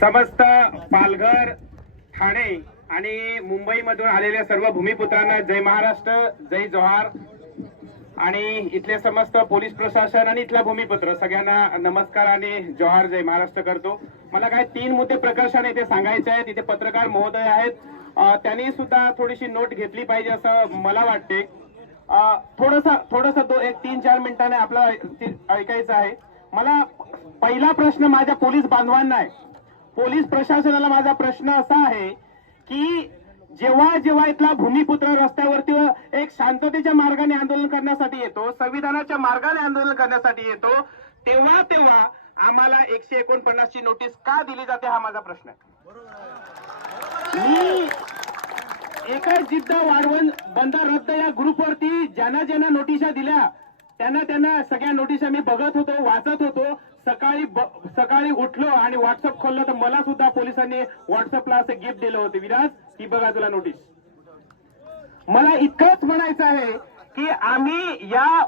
समस्त पालघर ठाणे आणि मुंबईमधून आलेल्या सर्व भूमिपुत्रांना जय महाराष्ट्र जय जोहार. आणि इथले समस्त पोलीस प्रशासन आणि इथला भूमिपुत्र सगळ्यांना नमस्कार आणि जोहार जय महाराष्ट्र करतो. मला काय तीन मुद्दे प्रकर्षाने इथे सांगायचे आहेत इथे पत्रकार महोदय आहेत. त्यांनी सुद्धा थोडीशी नोट घेतली पाहिजे असं मला वाटते. थोडस थोडस दो एक तीन चार मिनिटाने आपलं ऐकायचं आहे. मला पहिला प्रश्न माझ्या पोलीस बांधवांना आहे. पोलीस प्रशासनाला माझा प्रश्न असा आहे की जेव्हा जेव्हा इथला भूमिपुत्र रस्त्यावरती एक शांततेच्या मार्गाने आंदोलन करण्यासाठी येतो संविधानाच्या मार्गाने आंदोलन करण्यासाठी येतो तेव्हा तेव्हा आम्हाला एकशे एकोणपन्नास ची नोटीस का दिली जाते हा माझा प्रश्न आहे. मी एका जिद्द वाढवून बंद रद्द या ग्रुपवरती ज्यांना ज्यांना नोटिसा दिल्या त्यांना त्यांना सगळ्या नोटिसा मी बघत होतो वाचत होतो. सकाळी सकाळी उठलो आणि व्हॉट्सअप खोललं तर मला सुद्धा पोलिसांनी व्हॉट्सअपला असं गिफ्ट दिलं होतं. विराज ही बघा तुला नोटीस मला इतकंच म्हणायचं आहे की आम्ही या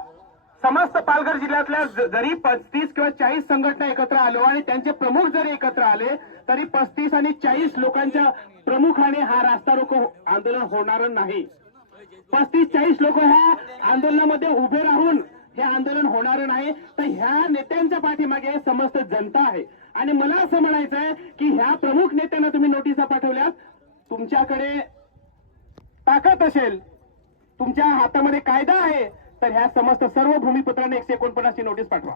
समस्त पालघर जिल्ह्यातल्या जरी पस्तीस किंवा चाळीस संघटना एकत्र आलो आणि त्यांचे प्रमुख जरी एकत्र आले तरी पस्तीस आणि चाळीस लोकांच्या प्रमुखाने हा रास्ता रोको आंदोलन होणार नाही. पस्तीस चाळीस लोक ह्या आंदोलनामध्ये उभे राहून हे आंदोलन होणार नाही. तर ह्या नेत्यांच्या पाठीमागे समस्त जनता आहे. आणि मला असं म्हणायचं आहे की ह्या प्रमुख नेत्यांना तुम्ही नोटिसा पाठवल्यात. तुमच्याकडे ताकद असेल तुमच्या हातामध्ये कायदा आहे तर ह्या समस्त सर्व भूमिपुत्रांना एकशे एकोणपन्नास ची नोटीस पाठवा.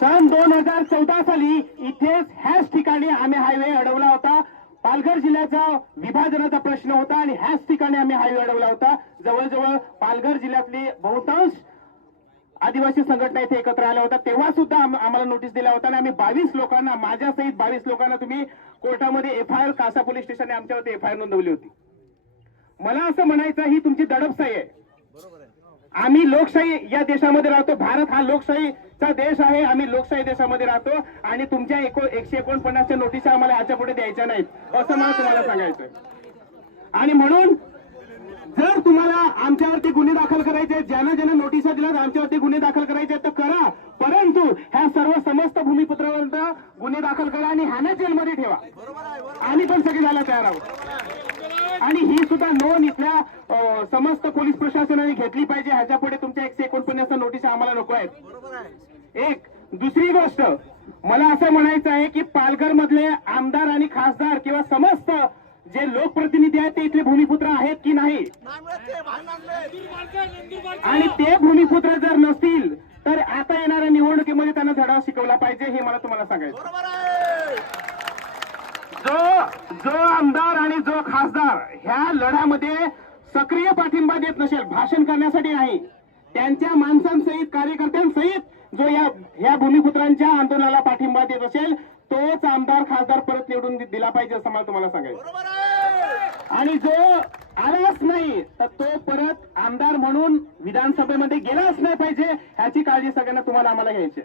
सन दोन हजार चौदा साली इथेच ह्याच ठिकाणी आम्ही हायवे अडवला होता. पालघर जिल्ह्याचा विभाजनाचा प्रश्न होता आणि ह्याच ठिकाणी आम्ही हा अडवला होता. जवळजवळ पालघर जिल्ह्यातली बहुतांश आदिवासी संघटना इथे एकत्र आल्या होत्या. तेव्हा सुद्धा आम्हाला नोटीस दिल्या होत्या आणि आम्ही बावीस लोकांना माझ्यासहित बावीस लोकांना तुम्ही कोर्टामध्ये F I R Kasa police स्टेशनने आमच्यावरती एफ आय आर नोंदवली होती. मला असं म्हणायचं ही तुमची दडपशाही आहे. आम्ही लोकशाही या देशामध्ये राहतो. भारत हा लोकशाही चा देश आहे आम्ही लोकशाही देशामध्ये राहतो आणि तुमच्या एको एकशे एकोणपन्नासच्या नोटिसा आम्हाला याच्यापुढे द्यायच्या नाहीत असं मला तुम्हाला सांगायचंय. आणि म्हणून जर तुम्हाला आमच्यावरती गुन्हे दाखल करायचे ज्यांना ज्यांना नोटिसा दिल्या आमच्यावरती गुन्हे दाखल करायचे तर करा. परंतु ह्या सर्व समस्त भूमिपुत्रावर गुन्हे दाखल करा आणि ह्याने जेलमध्ये ठेवा. आम्ही पण सगळे जायला तयार आहोत. आणि ही सुद्धा नोंद इथल्या समस्त पोलीस प्रशासनाने घेतली पाहिजे. ह्याच्या पुढे तुमच्या एकशे एकोणपन्नास नोटीस आम्हाला नको आहेत. एक दुसरी गोष्ट मला असं म्हणायचं आहे की पालघर मधले आमदार आणि खासदार किंवा समस्त जे लोकप्रतिनिधी आहेत ते इथले भूमिपुत्र आहेत की नाही? आणि ते भूमिपुत्र जर नसतील तर आता येणाऱ्या निवडणुकीमध्ये त्यांना धडा शिकवला पाहिजे हे मला तुम्हाला सांगायचं जो जो आमदार आणि जो खासदार ह्या लढ्यामध्ये सक्रिय पाठिंबा देत नसेल भाषण करण्यासाठी नाही त्यांच्या माणसांसहित कार्यकर्त्यांसहित जो या ह्या भूमिपुत्रांच्या आंदोलनाला पाठिंबा देत असेल तोच आमदार खासदार परत निवडून दिला पाहिजे असं मला तुम्हाला सांगायचं आणि जो आलाच नाही तर तो परत आमदार म्हणून विधानसभेमध्ये गेलाच नाही पाहिजे ह्याची काळजी सगळ्यांना तुम्हाला आम्हाला घ्यायची.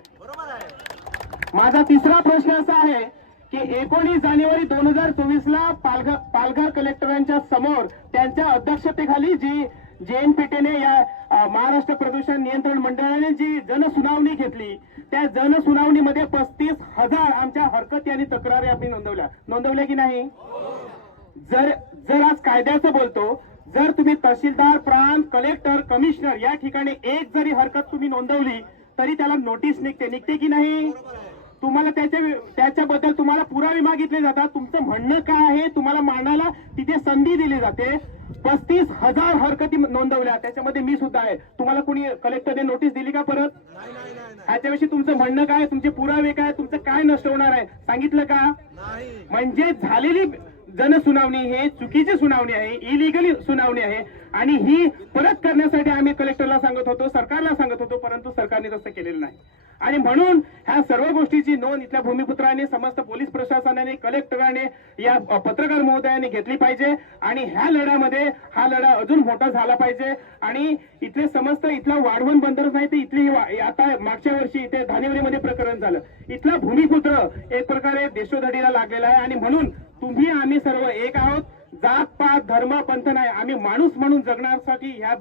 माझा तिसरा प्रश्न असा आहे की एकोणीस जानेवारी दोन हजार चोवीस ला पालघर पालघर कलेक्टरांच्या समोर त्यांच्या अध्यक्षतेखाली जी जेएनपीटीने या महाराष्ट्र प्रदूषण नियंत्रण मंडळाने जी जनसुनावणी घेतली त्या जनसुनावणीमध्ये पस्तीस हजार आमच्या हरकती आणि तक्रारी आम्ही नोंदवल्या. नोंदवल्या की नाही? जर जर आज कायद्याचं बोलतो जर तुम्ही तहसीलदार प्रांत कलेक्टर कमिशनर या ठिकाणी एक जरी हरकत तुम्ही नोंदवली तरी त्याला नोटीस निघते. निघते की नाही? तुम्हाला त्याच्या त्याच्याबद्दल तुम्हाला पुरावे मागितले जातात. तुमचं म्हणणं काय आहे तुम्हाला मांडायला तिथे संधी दिली जाते. पस्तीस हजार हरकती नोंदवल्या. त्याच्यामध्ये मी सुद्धा आहे. तुम्हाला कोणी कलेक्टरने नोटीस दिली का परत? ह्याच्याविषयी तुमचं म्हणणं काय तुमचे पुरावे काय तुमचं काय नष्ट होणार आहे? सांगितलं का? म्हणजे झालेली जनसुनावणी हे चुकीची सुनावणी आहे इलिगली सुनावणी आहे. आणि ही परत करण्यासाठी आम्ही कलेक्टरला सांगत होतो सरकारला सांगत होतो परंतु सरकारने तसं केलेलं नाही. आणि म्हणून ह्या सर्व गोष्टीची नोंद इथल्या भूमिपुत्राने समस्त पोलीस प्रशासनाने कलेक्टराने या पत्रकार महोदयाने घेतली पाहिजे. आणि ह्या लढ्यामध्ये हा लढा अजून मोठा झाला पाहिजे. आणि इथले समस्त इथला वाढवण बंदरच नाही तर इथली आता मागच्या वर्षी इथे धानेवरीमध्ये प्रकरण झालं. इथला भूमिपुत्र एक प्रकारे देशोधडीला लागलेला आहे. आणि म्हणून तुम्ही आम्ही सर्व एक जात पात धर्म पंथ नाही. आम्ही माणूस म्हणून जगण्यासाठी ह्या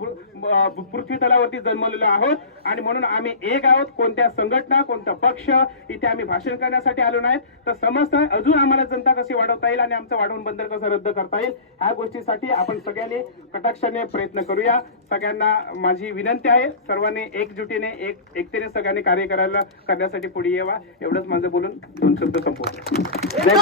पृथ्वी तलावरती जन्मलेलो आहोत. आणि म्हणून आम्ही एक आहोत. कोणत्या संघटना कोणता पक्ष इथे आम्ही भाषण करण्यासाठी आलो नाही तर समस्त अजून आम्हाला जनता कशी वाढवता येईल आणि आमचं वाढवून बंदर कसं रद्द करता येईल ह्या गोष्टीसाठी आपण सगळ्यांनी कटाक्षाने प्रयत्न करूया. सगळ्यांना माझी विनंती आहे. सर्वांनी एकजुटीने एक एकतेने सगळ्यांनी कार्य करायला करण्यासाठी पुढे यावा. एवढंच माझं बोलून दोन शब्द संपवतो. जय